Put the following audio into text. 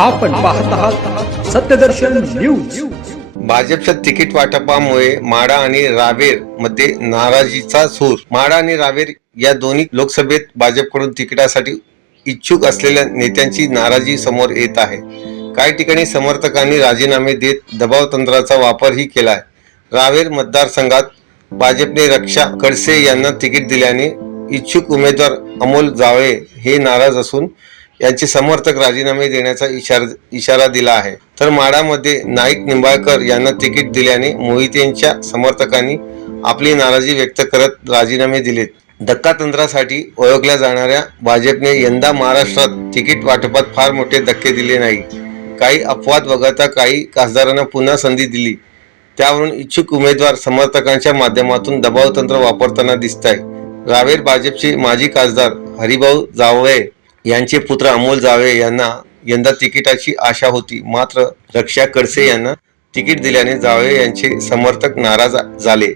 आपण पाहत आहात सत्यदर्शन न्यूज. भाजपच्या तिकीट वाटपामुळे माडा आणि रावेरमध्ये नाराजीचा सूर. माडा आणि रावेर या दोन्ही लोकसभेत भाजपकडून तिकिटासाठी इच्छुक असलेल्या नेत्यांची नाराजी समोर येत आहे. काही ठिकाणी समर्थकांनी राजीनामे देत दबाव तंत्राचा वापरही केलाय रावेर मतदारसंघात भाजपने रक्षा खडसे यांना तिकीट दिल्याने इच्छुक उमेदवार अमोल जावळे हे नाराज असून यांचे समर्थक राजीनामे देण्याचा इशारा इशारा दिला आहे. तर माडामध्ये नाईक निंबाळकर यांना तिकीट दिल्याने मोहितेंच्या समर्थकांनी आपली नाराजी व्यक्त करत राजीनामे दिलेत. धक्कातंत्रासाठी ओळखल्या जाणाऱ्या भाजपने यंदा महाराष्ट्रात तिकीट वाटपात फार मोठे धक्के दिले नाही. काही अपवाद वगळता काही खासदारांना पुन्हा संधी दिली. त्यावरून इच्छुक उमेदवार समर्थकांच्या माध्यमातून दबावतंत्र वापरताना दिसत आहे रावेर भाजपचे माजी खासदार हरिभाऊ जावळे यांचे पुत्र अमोल जावे यांना यंदा तिकिटाची आशा होती. मात्र रक्षा खडसे यांना तिकीट दिल्याने जावे यांचे समर्थक नाराज झाले.